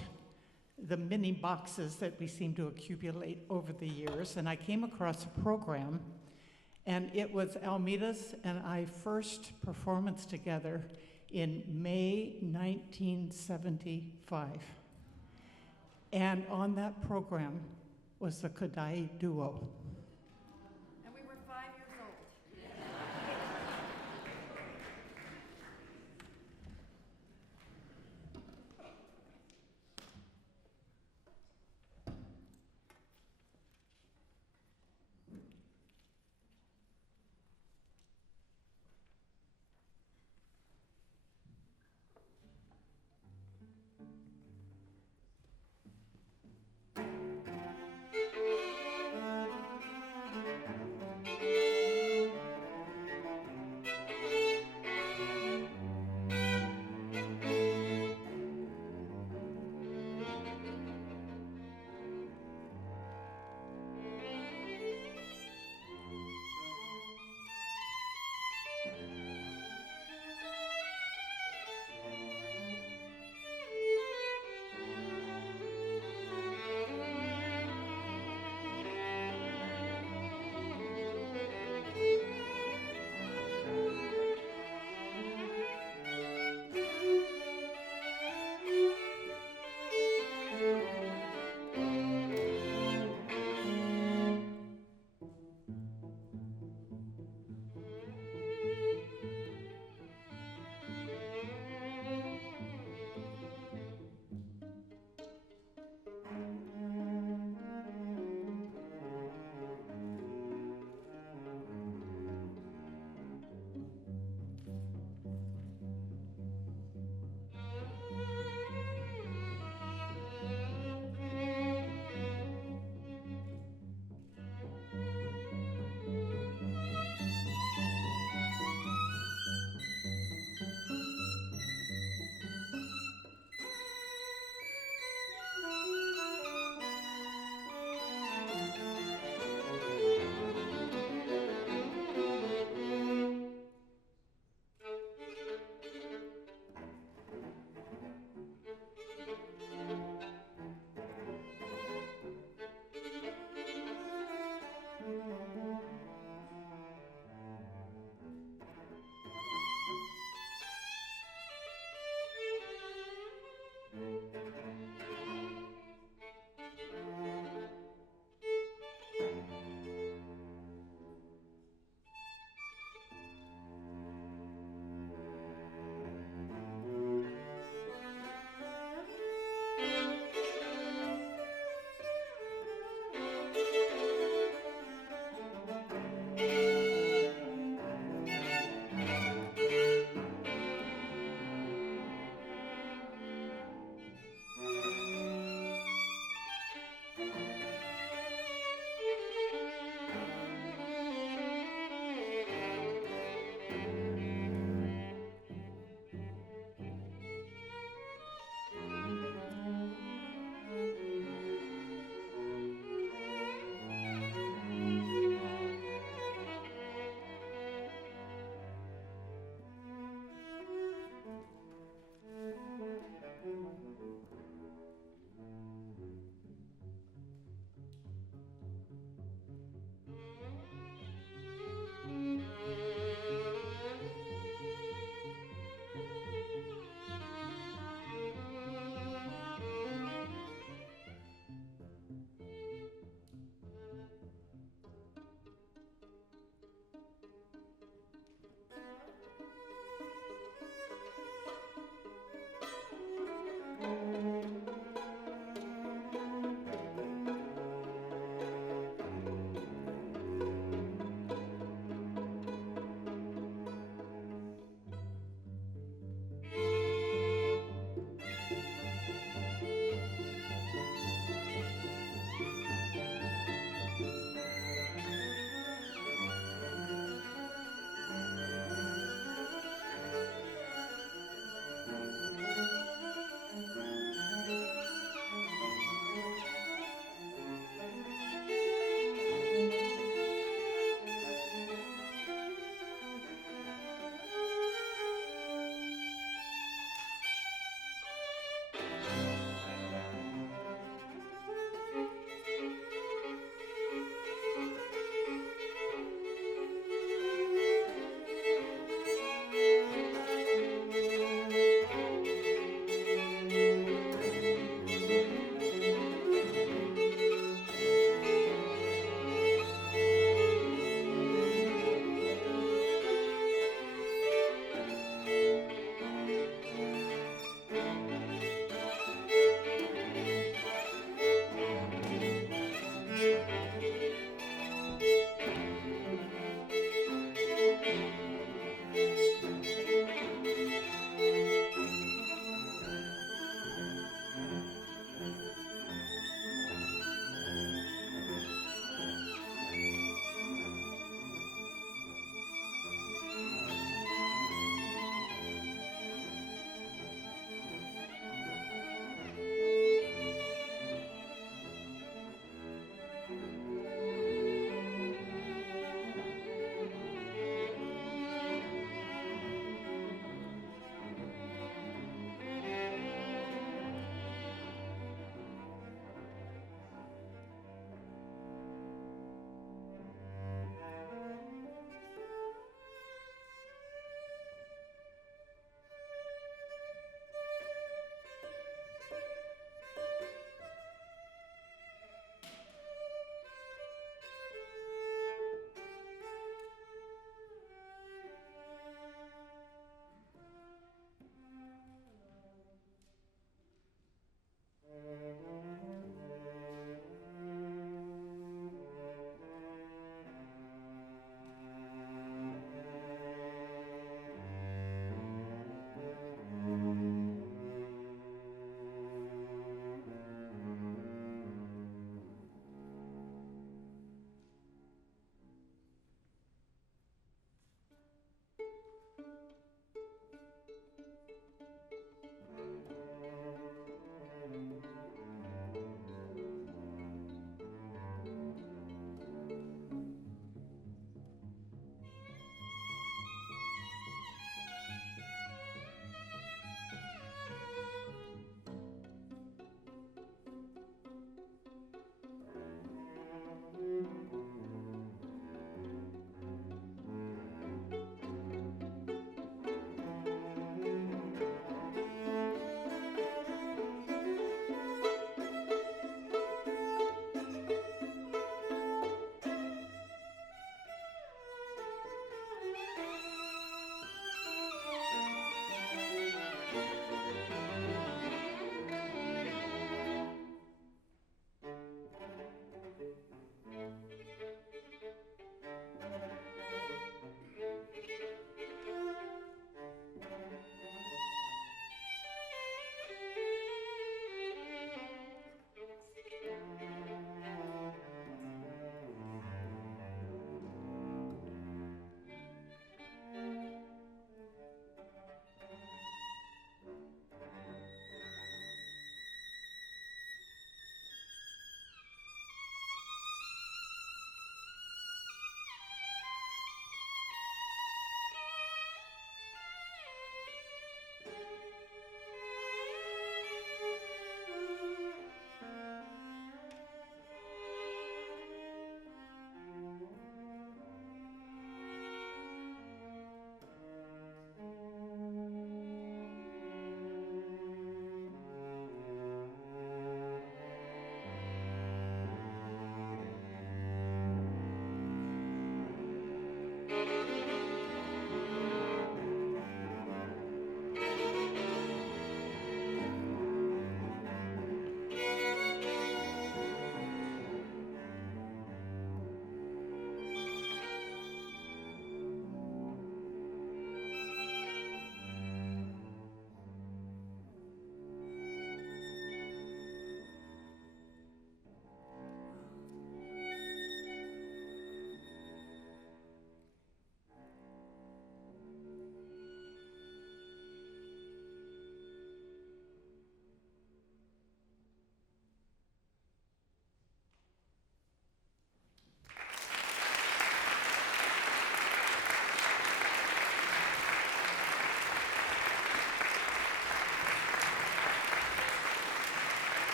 the mini boxes that we seem to accumulate over the years, and I came across a program, and it was Almeida's and I first performance together in May 1975. And on that program was the Kadai Duo.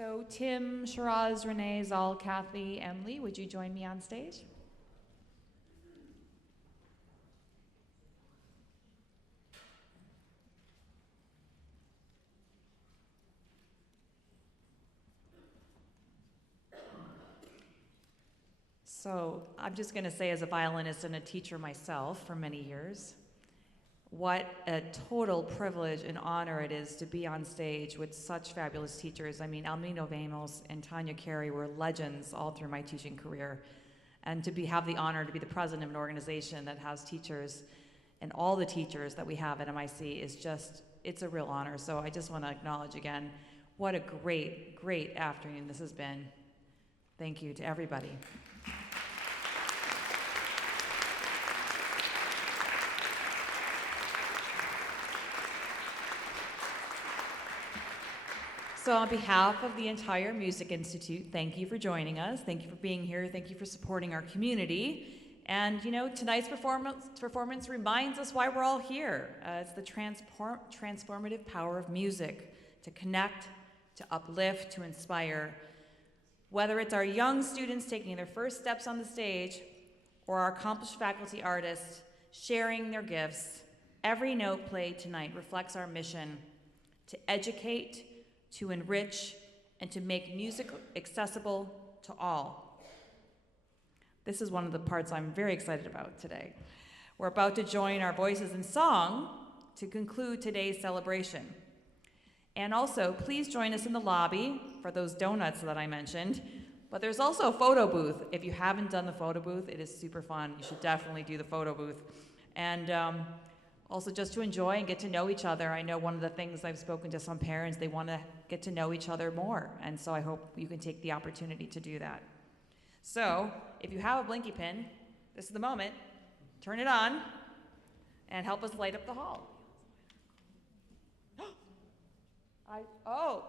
So Tim, Shiraz, Renee, Zal, Kathy, Emily, would you join me on stage? So I'm just going to say, as a violinist and a teacher myself for many years, what a total privilege and honor it is to be on stage with such fabulous teachers. I mean, Alumni of Note and Tanya Carey were legends all through my teaching career. And to have the honor to be the president of an organization that has teachers, and all the teachers that we have at MIC is just, it's a real honor. So I just want to acknowledge again, what a great, great afternoon this has been. Thank you to everybody. So on behalf of the entire Music Institute, thank you for joining us. Thank you for being here. Thank you for supporting our community. And you know, tonight's performance reminds us why we're all here. It's the transformative power of music to connect, to uplift, to inspire. Whether it's our young students taking their first steps on the stage or our accomplished faculty artists sharing their gifts, every note played tonight reflects our mission to educate, to enrich, and to make music accessible to all. This is one of the parts I'm very excited about today. We're about to join our voices in song to conclude today's celebration. And also, please join us in the lobby for those donuts that I mentioned. But there's also a photo booth. If you haven't done the photo booth, it is super fun. You should definitely do the photo booth. And also just to enjoy and get to know each other. I know one of the things I've spoken to some parents, they want to get to know each other more. And so I hope you can take the opportunity to do that. So if you have a blinky pin, this is the moment. Turn it on and help us light up the hall.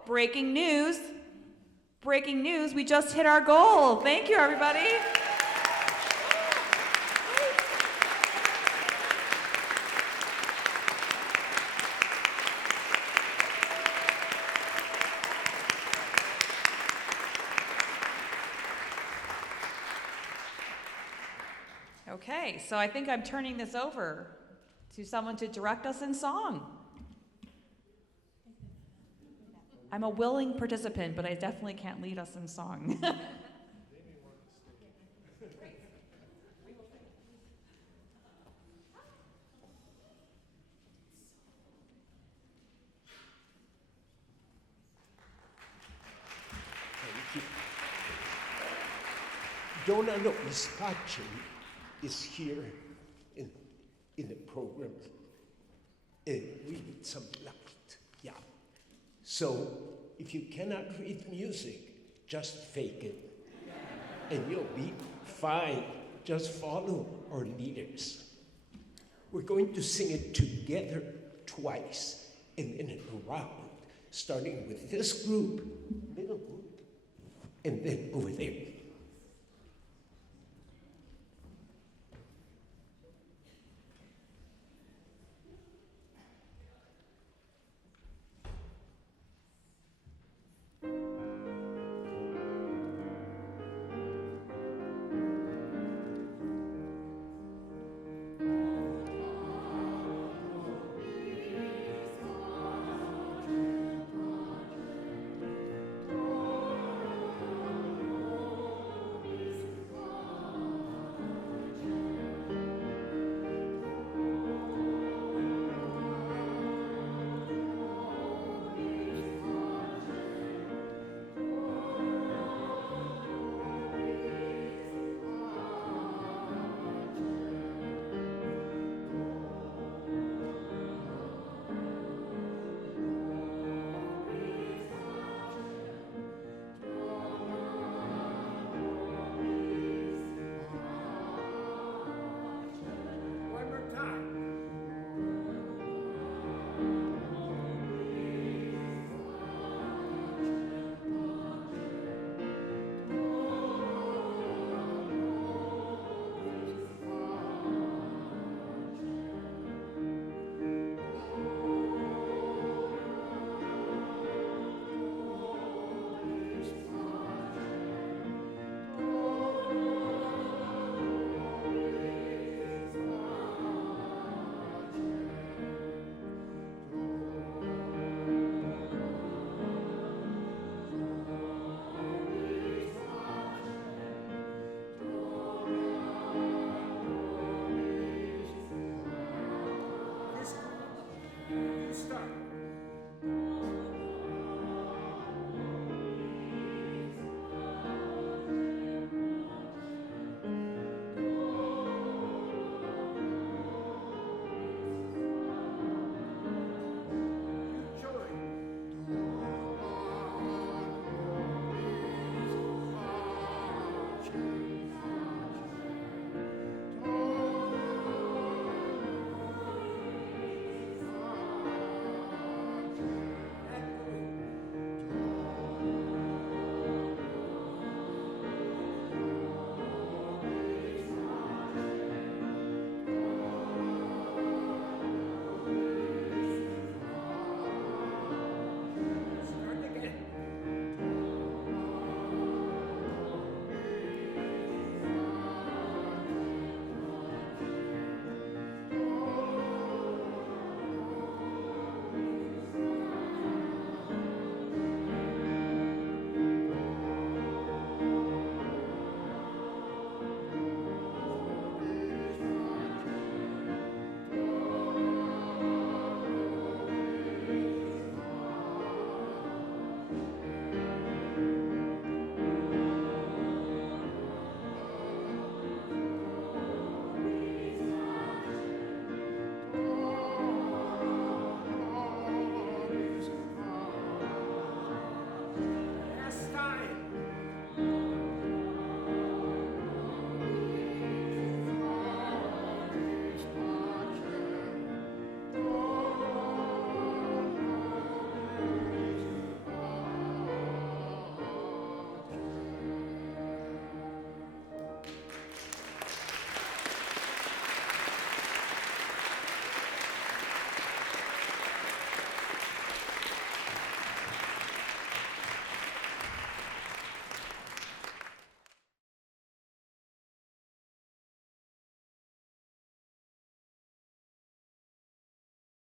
Breaking news. Breaking news, we just hit our goal. Thank you, everybody. Okay, so I think I'm turning this over to someone to direct us in song. I'm a willing participant, but I definitely can't lead us in song. Donna Ispachi is here in the program. We need some light, yeah. So if you cannot read music, just fake it. And you'll be fine. Just follow our leaders. We're going to sing it together twice, and then around, starting with this group, middle group, and then over there.